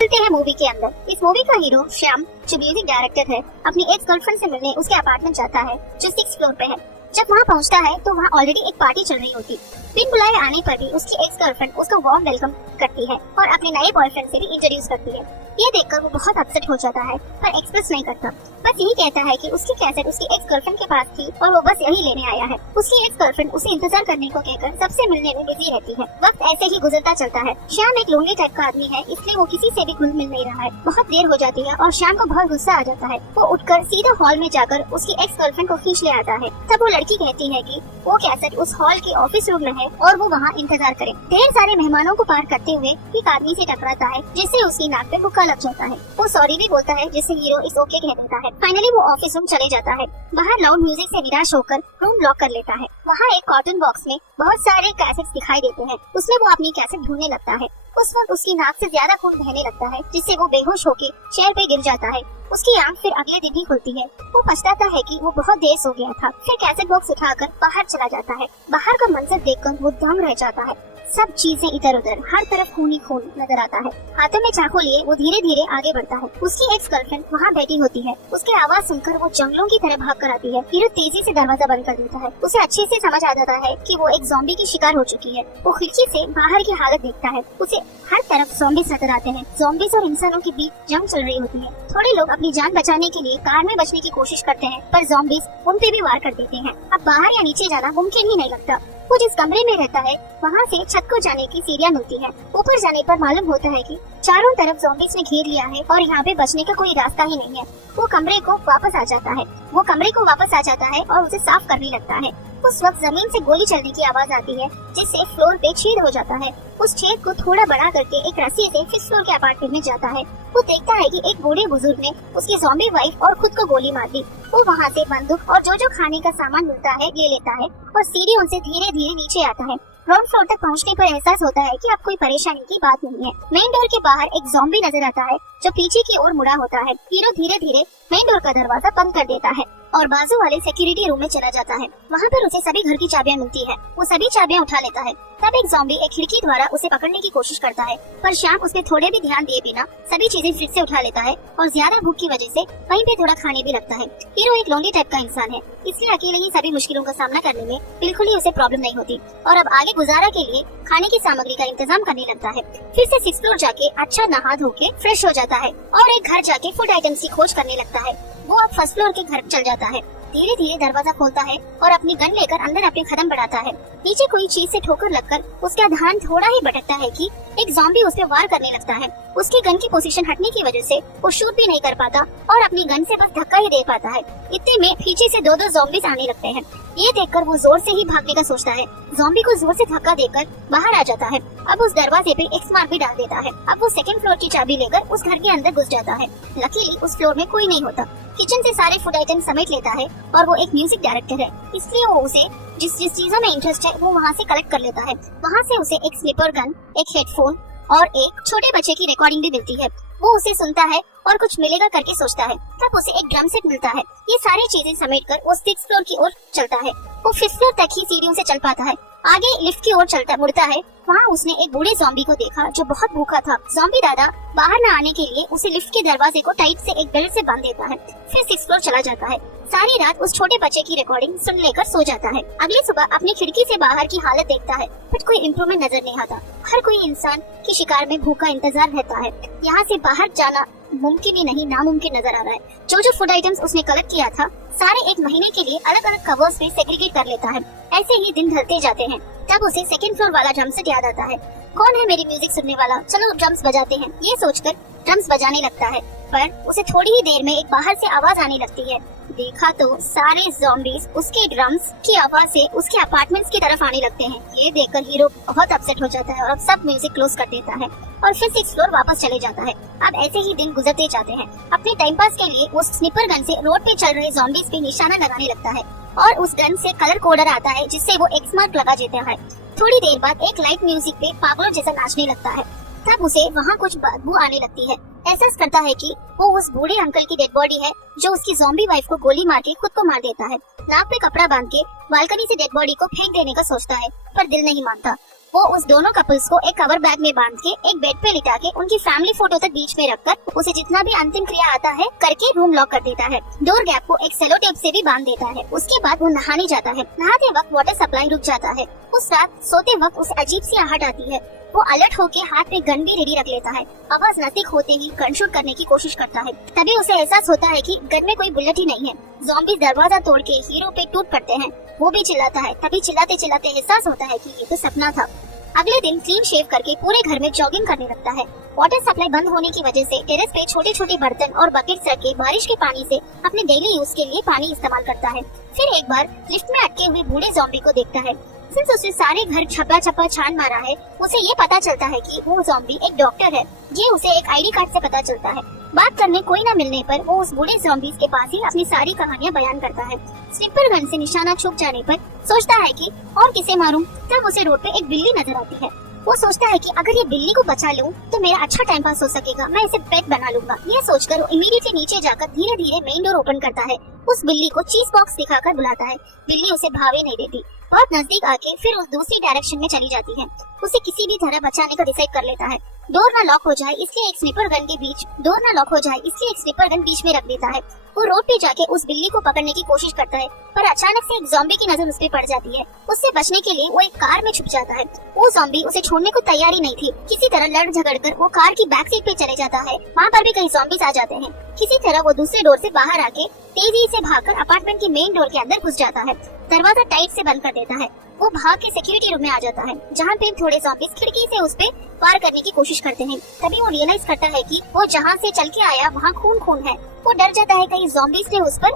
चलते हैं मूवी के अंदर। इस मूवी का हीरो श्याम, जो म्यूजिक डायरेक्टर है, अपनी एक्स गर्लफ्रेंड से मिलने उसके अपार्टमेंट जाता है जो 6th फ्लोर पे है। जब वहाँ पहुँचता है तो वहाँ ऑलरेडी एक पार्टी चल रही होती। बिन बुलाए आने पर भी उसकी एक्स गर्लफ्रेंड उसको वार्म वेलकम करती है और अपने नए बॉयफ्रेंड से भी इंट्रोड्यूस करती है। ये देखकर वो बहुत अपसेट हो जाता है पर एक्सप्रेस नहीं करता, बस यही कहता है कि उसकी कैसेट उसकी एक्स गर्लफ्रेंड के पास थी और वो बस यही लेने आया है। उसकी एक्स गर्लफ्रेंड उसे इंतजार करने को कहकर सबसे मिलने में बिजी रहती है। वक्त ऐसे ही गुजरता चलता है। श्याम एक लोनली टाइप का आदमी है, इसलिए वो किसी से भी घुल मिल नहीं रहा है। बहुत देर हो जाती है और श्याम को बहुत गुस्सा आ जाता है। वो उठकर सीधा हॉल में जाकर उसकी एक्स गर्लफ्रेंड को खींच ले आता है। तब वो लड़की कहती है कि वो कैसेट उस हॉल के ऑफिस रूम में है और वो वहाँ इंतजार करे। ढेर सारे मेहमानों को पार करते हुए एक आदमी से टकराता है जिससे उसकी नाक पे मुक्का लग जाता है। वो सॉरी भी बोलता है जिससे हीरो इस ओके कह देता है। फाइनली वो ऑफिस रूम चले जाता है। बाहर लाउड म्यूजिक से निराश होकर रूम लॉक कर लेता है। वहाँ एक कॉटन बॉक्स में बहुत सारे कैसेट्स दिखाई देते हैं। उसमें वो अपनी कैसेट ढूंढने लगता है। उस वक्त उसकी नाक से ज्यादा खून बहने लगता है जिससे वो बेहोश होकर चेयर पे गिर जाता है। उसकी आंख फिर अगले दिन ही खुलती है। वो पछताता है कि वो बहुत देर सो गया था। फिर कैसेट बॉक्स उठाकर बाहर चला जाता है। बाहर का मंजर देखकर वो दंग रह जाता है। सब चीजें इधर उधर, हर तरफ खून ही खून नजर आता है। हाथों में चाकू लिए वो धीरे धीरे आगे बढ़ता है। उसकी एक्स गर्लफ्रेंड वहाँ बैठी होती है। उसकी आवाज सुनकर वो जंगलों की तरह भाग कर आती है। हीरो तेजी से दरवाजा बंद कर देता है। उसे अच्छे से समझ आ जाता है कि वो एक ज़ॉम्बी की शिकार हो चुकी है। वो खिड़की से बाहर की हालत देखता है। उसे हर तरफ ज़ॉम्बीज नजर आते हैं। ज़ॉम्बीज और इंसानों के बीच जंग चल रही होती है। थोड़े लोग अपनी जान बचाने के लिए कार में बचने की कोशिश करते हैं पर ज़ॉम्बीज उन पे भी वार कर देते हैं। अब बाहर या नीचे जाना मुमकिन ही नहीं लगता। वो जिस कमरे में रहता है वहाँ से छत को जाने की सीढ़ियाँ मिलती है। ऊपर जाने पर मालूम होता है कि चारों तरफ ज़ॉम्बीज ने घेर लिया है और यहाँ पे बचने का कोई रास्ता ही नहीं है। वो कमरे को वापस आ जाता है और उसे साफ करने लगता है। उस वक्त जमीन से गोली चलने की आवाज आती है जिससे फ्लोर पे छेद हो जाता है। उस छेद को थोड़ा बड़ा करके एक रस्सी से 5th फ्लोर के अपार्टमेंट में जाता है। वो देखता है कि एक बूढ़े बुजुर्ग ने उसकी ज़ॉम्बी वाइफ और खुद को गोली मार दी। वो वहाँ से बंदूक और जो खाने का सामान मिलता है ले लेता है और सीढ़ियों से धीरे धीरे नीचे आता है। ग्राउंड फ्लोर तक पहुँचने पर एहसास होता है कि अब कोई परेशानी की बात नहीं है। मेन डोर के बाहर एक ज़ॉम्बी नजर आता है जो पीछे की ओर मुड़ा होता है। हीरो धीरे धीरे मेन डोर का दरवाजा बंद कर देता है और बाजू वाले सिक्योरिटी रूम में चला जाता है। वहाँ पर उसे सभी घर की चाबियाँ मिलती है। वो सभी चाबियाँ उठा लेता है। तब एक ज़ॉम्बी एक खिड़की द्वारा उसे पकड़ने की कोशिश करता है पर श्याम उसपे थोड़े भी ध्यान दिए बिना सभी चीजें फ्रिज से उठा लेता है और ज्यादा भूख की वजह से वहीं पे थोड़ा खाने भी लगता है। हीरो एक लोनली टाइप का इंसान है, इसलिए अकेले ही सभी मुश्किलों का सामना करने में बिल्कुल ही उसे प्रॉब्लम नहीं होती और अब आगे गुजारा के लिए खाने की सामग्री का इंतजाम करने लगता है। फिर से 6th फ्लोर जाके अच्छा नहा धो के फ्रेश हो जाता है और एक घर जाके फूड आइटम्स की खोज करने लगता है। वो अब 1st फ्लोर के घर चल जाता है। धीरे धीरे दरवाजा खोलता है और अपनी गन लेकर अंदर अपने कदम बढ़ाता है। नीचे कोई चीज से ठोकर लगकर उसका ध्यान थोड़ा ही भटकता है कि एक ज़ॉम्बी उस पे वार करने लगता है। उसकी गन की पोजीशन हटने की वजह से वो शूट भी नहीं कर पाता और अपनी गन से बस धक्का ही दे पाता है। इतने में पीछे से दो ज़ॉम्बीज आने लगते हैं। ये देखकर वो जोर से ही भागने का सोचता है। ज़ॉम्बी को जोर से धक्का देकर बाहर आ जाता है। अब उस दरवाजे पे एक स्मार्ट भी डाल देता है। अब वो 2nd फ्लोर की चाबी लेकर उस घर के अंदर घुस जाता है। लकीली उस फ्लोर में कोई नहीं होता। किचन से सारे फूड आइटम समेट लेता है और वो एक म्यूजिक डायरेक्टर है, इसलिए वो उसे जिस चीजों में इंटरेस्ट है वो वहाँ से कलेक्ट कर लेता है। वहाँ से उसे एक स्निपर गन, एक हेडफोन और एक छोटे बच्चे की रिकॉर्डिंग भी मिलती है। वो उसे सुनता है और कुछ मिलेगा करके सोचता है। तब उसे एक ड्रम सेट मिलता है। ये सारी चीजें समेटकर वो 6th फ्लोर की ओर चलता है। वो 5th फ्लोर तक ही सीढ़ियों से चल पाता है। आगे लिफ्ट की ओर चलता मुड़ता है। वहाँ उसने एक बूढ़े ज़ॉम्बी को देखा जो बहुत भूखा था। ज़ॉम्बी दादा बाहर न आने के लिए उसे लिफ्ट के दरवाजे को टाइट से एक बेल्ट से बांध देता है। फिर 6th फ्लोर चला जाता है। सारी रात उस छोटे बच्चे की रिकॉर्डिंग सुन लेकर सो जाता है। अगली सुबह अपनी खिड़की से बाहर की हालत देखता है बट कोई इम्प्रूवमेंट नजर नहीं आता। हर कोई इंसान की शिकार में भूखा इंतजार रहता है। यहाँ से बाहर जाना मुमकिन ही नहीं, नामुमकिन नजर आ रहा है। जो फूड आइटम्स उसने कलेक्ट किया था सारे एक महीने के लिए अलग अलग कवर्स में सेग्रीगेट कर लेता है। ऐसे ही दिन ढलते जाते हैं। तब उसे 2nd फ्लोर वाला ड्रम सेट याद आता है। कौन है मेरी म्यूजिक सुनने वाला, चलो ड्रम्स बजाते हैं। ये सोचकर ड्रम्स बजाने लगता है पर उसे थोड़ी ही देर में एक बाहर से आवाज आने लगती है। देखा तो सारे ज़ॉम्बीज उसके ड्रम्स की आवाज से उसके अपार्टमेंट्स की तरफ आने लगते हैं। ये देखकर हीरो बहुत अपसेट हो जाता है और अब सब म्यूजिक क्लोज कर देता है और फिर 6th फ्लोर वापस चले जाता है। अब ऐसे ही दिन गुजरते जाते हैं। अपने टाइम पास के लिए वो स्निपर गन से रोड पे चल रहे ज़ॉम्बीज पे निशाना लगाने लगता है और उस गन से कलर कोडर आता है जिससे वो एक्स मार्क लगा देता है। थोड़ी देर बाद एक लाइट म्यूजिक पे पागलों जैसा नाचने लगता है। तब उसे वहाँ कुछ बदबू आने लगती है। एहसास करता है कि वो उस बूढ़े अंकल की डेड बॉडी है जो उसकी ज़ॉम्बी वाइफ को गोली मार के खुद को मार देता है। नाक पे कपड़ा बांध के बालकनी से डेड बॉडी को फेंक देने का सोचता है पर दिल नहीं मानता। वो उस दोनों कपल्स को एक कवर बैग में बांध के एक बेड पे लिटा के उनकी फैमिली फोटो तक बीच में रखकर उसे जितना भी अंतिम क्रिया आता है करके रूम लॉक कर देता है। डोर गैप को एक सेलो टेप से भी बांध देता है। उसके बाद वो नहाने जाता है। नहाते वक्त वाटर सप्लाई रुक जाता है। उस रात सोते वक्त उसे अजीब सी आहट आती है। वो अलर्ट होके हाथ में गन भी रेडी रख लेता है। आवाज नजदीक होते ही गन शूट करने की कोशिश करता है। तभी उसे एहसास होता है कि गन में कोई बुलेट ही नहीं है। ज़ॉम्बी दरवाजा तोड़ के हीरो पे टूट पड़ते हैं। वो भी चिल्लाता है। तभी चिल्लाते चिल्लाते एहसास होता है कि ये तो सपना था। अगले दिन क्लीन शेव करके पूरे घर में जॉगिंग करने लगता है। वाटर सप्लाई बंद होने की वजह से टेरेस पे छोटे छोटे बर्तन और बकेट्स रख के बारिश के पानी से अपने डेली यूज के लिए पानी इस्तेमाल करता है। फिर एक बार लिफ्ट में अटके हुए बूढ़े ज़ॉम्बी को देखता है। सिंस उसने सारे घर छप्पा छप्पा छान मारा है, उसे ये पता चलता है कि वो ज़ॉम्बी एक डॉक्टर है। ये उसे एक आईडी कार्ड से पता चलता है। बात करने कोई न मिलने पर वो उस बूढ़े ज़ॉम्बीज के पास ही अपनी सारी कहानियां बयान करता है। स्निपर गन से निशाना छुप जाने पर सोचता है कि और किसे मारूं, तब उसे रोड पे एक बिल्ली नजर आती है। वो सोचता है कि अगर ये बिल्ली को बचा लूं तो मेरा अच्छा टाइम पास हो सकेगा, मैं इसे पेट बना लूंगा। ये सोचकर वो इमीडिएटली नीचे जाकर धीरे धीरे मेन डोर ओपन करता है। उस बिल्ली को चीज बॉक्स दिखाकर बुलाता है। बिल्ली उसे भावे नहीं देती। बहुत नजदीक आके फिर उस दूसरी डायरेक्शन में चली जाती है। उसे किसी भी तरह बचाने का डिसाइड कर लेता है। डोर ना लॉक हो जाए इसलिए एक स्निपर गन बीच में रख देता है। वो रोड पे जाके उस बिल्ली को पकड़ने की कोशिश करता है, पर अचानक से एक ज़ॉम्बी की नजर उस पे पड़ जाती है। उससे बचने के लिए वो एक कार में छुप जाता है। वो ज़ॉम्बी उसे छोड़ने को तैयार ही नहीं थी। किसी तरह लड़ झगड़ कर वो कार की बैक सीट पे चले जाता है। वहाँ पर भी कई ज़ॉम्बीज आ जाते हैं। किसी तरह वो दूसरे डोर से बाहर आके तेजी से भागकर अपार्टमेंट के मेन डोर के अंदर घुस जाता है। दरवाजा टाइट से बंद कर देता है। वो भाग के सिक्योरिटी रूम में आ जाता है, जहाँ पे थोड़े ज़ॉम्बीज खिड़की से उस पे वार करने की कोशिश करते हैं। तभी वो रियलाइज करता है कि वो जहाँ से चल के आया वहाँ खून है। वो डर जाता है कहीं ज़ॉम्बीज ने उस पर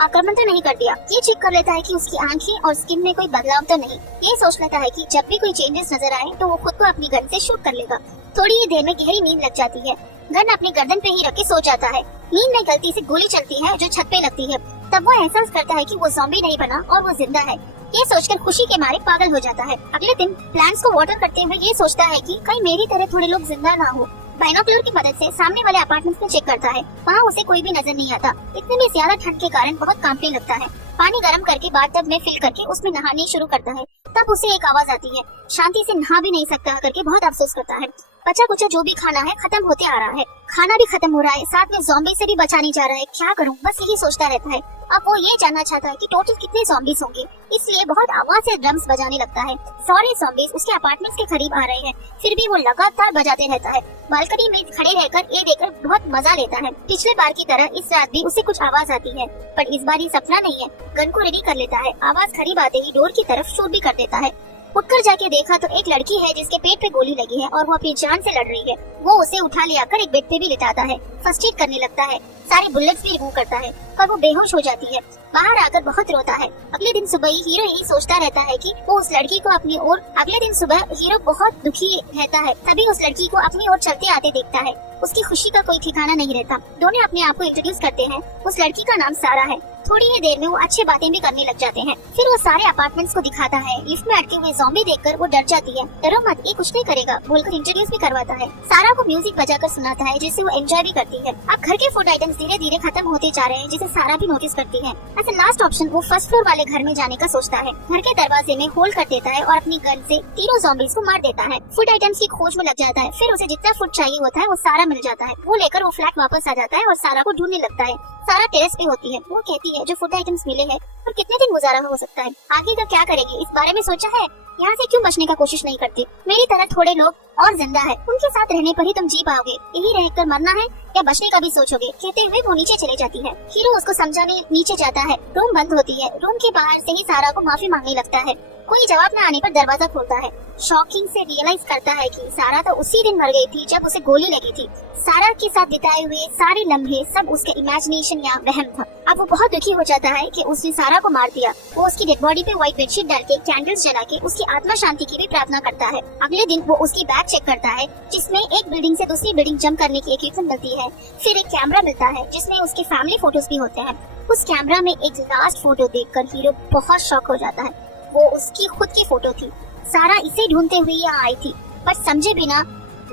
आक्रमण तो नहीं कर दिया। ये चेक कर लेता है कि उसकी आंखें और स्किन में कोई बदलाव तो नहीं। ये सोच लेता है कि जब भी कोई चेंजेस नजर आए तो वो खुद को अपनी गन से शूट कर लेगा। थोड़ी ही देर में गहरी नींद लग जाती है। गन अपने गर्दन पे ही रख के सो जाता है। नींद में गलती से गोली चलती है जो छत पे लगती है। तब वो एहसास करता है कि वो ज़ॉम्बी नहीं बना और वो जिंदा है। ये सोचकर खुशी के मारे पागल हो जाता है। अगले दिन प्लांट्स को वाटर करते हुए ये सोचता है कि कहीं मेरी तरह थोड़े लोग जिंदा ना हो। बाइनोकुलर की मदद से सामने वाले अपार्टमेंट्स में चेक करता है। वहाँ उसे कोई भी नजर नहीं आता। इतने में ज्यादा ठंड के कारण बहुत कांपने लगता है। पानी गर्म करके बाथटब में फिल करके उसमें नहाने शुरू करता है। तब उसे एक आवाज आती है। शांति से नहा भी नहीं सकता करके बहुत अफसोस करता है। बचा कुचा जो भी खाना है खत्म होते आ रहा है। खाना भी खत्म हो रहा है, साथ में ज़ॉम्बी से भी बचा नहीं जा रहा है। क्या करूं, बस यही सोचता रहता है। अब वो ये जानना चाहता है कि टोटल कितने ज़ॉम्बीज होंगे, इसलिए बहुत आवाज से ड्रम्स बजाने लगता है। सारे ज़ॉम्बीज उसके अपार्टमेंट के करीब आ रहे हैं, फिर भी वो लगातार बजाते रहता है। बालकनी में खड़े रहकर ये देखकर बहुत मजा लेता है। पिछले बार की तरह इस रात भी उसे कुछ आवाज आती है, पर इस बार ये सपना नहीं है। गन को रेडी कर लेता है। आवाज करीब आते ही डोर की तरफ शूट भी कर देता है। उठकर जाके देखा तो एक लड़की है जिसके पेट पे गोली लगी है और वो अपनी जान से लड़ रही है। वो उसे उठा ले आकर एक बेड पे भी लिटाता है। फर्स्ट एड करने लगता है, सारे बुलेट्स भी रिमूव करता है, पर वो बेहोश हो जाती है। बाहर आकर बहुत रोता है। अगले दिन सुबह ही हीरो यही सोचता रहता है कि वो उस लड़की को अपनी ओर अगले दिन सुबह हीरो बहुत दुखी रहता है। तभी उस लड़की को अपनी ओर चलते आते देखता है। उसकी खुशी का कोई ठिकाना नहीं रहता। दोनों अपने आप को इंट्रोड्यूस करते हैं। उस लड़की का नाम सारा है। थोड़ी ही देर में वो अच्छी बातें भी करने लग जाते हैं। फिर वो सारे अपार्टमेंट्स को दिखाता है। लिफ्ट में अटके हुए ज़ॉम्बी देखकर वो डर जाती है। डरो मत, ये कुछ नहीं करेगा बोलकर इंट्रोड्यूस भी करवाता है। सारा को म्यूजिक बजाकर सुनाता है जिससे वो एंजॉय भी करती है। अब घर के फूड आइटम्स धीरे धीरे खत्म होते जा रहे हैं, जिसे सारा भी नोटिस करती है। ऐसे लास्ट ऑप्शन वो फर्स्ट फ्लोर वाले घर में जाने का सोचता है। घर के दरवाजे में होल्ड कर देता है और अपनी गन से तीनों ज़ॉम्बीज को मार देता है। फूड आइटम्स की खोज में लग जाता है। फिर उसे जितना फूड चाहिए होता है वो सारा मिल जाता है। वो लेकर वो फ्लैट वापस आ जाता है और सारा को ढूंढने लगता है। सारा टेरेस पे होती है। वो कहती है जो फूड आइटम्स मिले हैं और कितने दिन गुजारा हो सकता है, आगे का क्या करेगी इस बारे में सोचा है? यहाँ से क्यों बचने का कोशिश नहीं करती? मेरी तरह थोड़े लोग और जिंदा है, उनके साथ रहने पर ही तुम जी पाओगे। यही रहकर मरना है या बचने का भी सोचोगे? कहते हुए वो नीचे चले जाती है। हीरो उसको समझाने नीचे जाता है। रूम बंद होती है। रूम के बाहर से ही सारा को माफी मांगने लगता है। कोई जवाब न आने पर दरवाजा खोलता है। शॉकिंग से रियलाइज करता है कि सारा तो उसी दिन मर गई थी जब उसे गोली लगी थी। सारा के साथ बिताए हुए सारे लम्हे सब उसके इमेजिनेशन या वहम था। अब वो बहुत दुखी हो जाता है कि उसने सारा को मार दिया। वो उसकी डेड बॉडी पे व्हाइट बेडशीट डाल के कैंडल्स जला के उसकी आत्मा शांति की भी प्रार्थना करता है। अगले दिन वो उसकी बैग चेक करता है जिसमें एक बिल्डिंग से दूसरी बिल्डिंग जंप करने की इक्विपमेंट मिलती है। फिर एक कैमरा मिलता है जिसमें उसके फैमिली फोटोज भी होते हैं। उस कैमरा में एक लास्ट फोटो देखकर हीरो बहुत शॉक हो जाता है। वो उसकी खुद की फोटो थी। सारा इसे ढूंढते हुए यहाँ आई थी, पर समझे बिना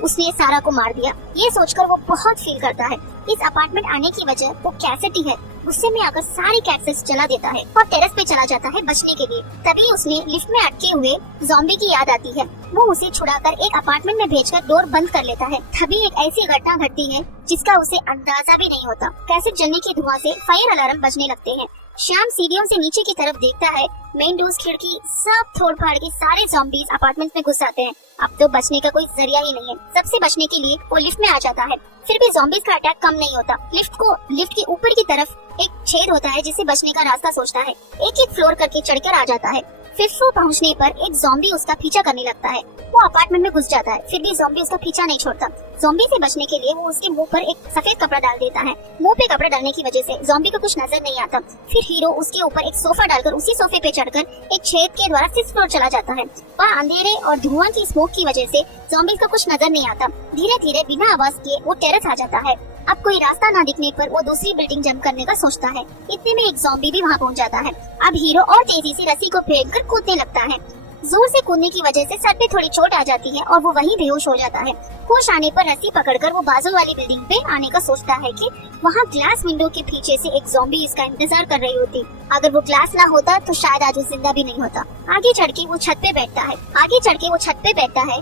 उसने सारा को मार दिया। ये सोचकर वो बहुत फील करता है। इस अपार्टमेंट आने की वजह वो कैसेटी है। गुस्से में आकर सारी कैक्टस जला देता है और टेरेस पे चला जाता है बचने के लिए। तभी उसने लिफ्ट में अटके हुए ज़ॉम्बी की याद आती है। वो उसे छुड़ाकर एक अपार्टमेंट में भेजकर डोर बंद कर लेता है। तभी एक ऐसी घटना घटती है जिसका उसे अंदाजा भी नहीं होता। कैसेट जलने के धुआं से फायर अलार्म बजने लगते हैं। श्याम सीढ़ियों से नीचे की तरफ देखता है। मेन डोर्स, खिड़की सब तोड़ फाड़ के सारे ज़ॉम्बीज अपार्टमेंट में घुस आते हैं। अब तो बचने का कोई जरिया ही नहीं है। सबसे बचने के लिए वो लिफ्ट में आ जाता है। फिर भी ज़ॉम्बीज का अटैक कम नहीं होता। लिफ्ट के ऊपर की तरफ एक छेद होता है जिसे बचने का रास्ता सोचता है। एक एक फ्लोर करके चढ़कर आ जाता है। 5th फ्लोर पहुंचने पर एक ज़ॉम्बी उसका पीछा करने लगता है। वो अपार्टमेंट में घुस जाता है, फिर भी ज़ॉम्बी उसका पीछा नहीं छोड़ता। ज़ॉम्बी से बचने के लिए वो उसके मुंह पर एक सफेद कपड़ा डाल देता है। मुंह पे कपड़ा डालने की वजह से ज़ॉम्बी को कुछ नजर नहीं आता। फिर हीरो उसके ऊपर एक सोफा डालकर उसी सोफे पे चढ़कर एक छेद के द्वारा 6th फ्लोर चला जाता है। वहाँ अंधेरे और धुआं की स्मोक की वजह से ज़ॉम्बी को कुछ नजर नहीं आता। धीरे धीरे बिना आवाज किए वो टेरेस आ जाता है। अब कोई रास्ता ना दिखने पर वो दूसरी बिल्डिंग जंप करने का सोचता है। इतने में एक ज़ॉम्बी भी वहाँ पहुँच जाता है। अब हीरो और तेजी से रस्सी को फेंककर कूदने लगता है। जोर से कूदने की वजह से सर पे थोड़ी चोट आ जाती है और वो वहीं बेहोश हो जाता है। होश आने पर रस्सी पकड़कर वो बाजू वाली बिल्डिंग पे आने का सोचता है कि वहाँ ग्लास विंडो के पीछे से एक ज़ॉम्बी इसका इंतजार कर रही होती। अगर वो ग्लास ना होता तो शायद आज वो जिंदा भी नहीं होता। आगे चढ़ के वो छत पे बैठता है।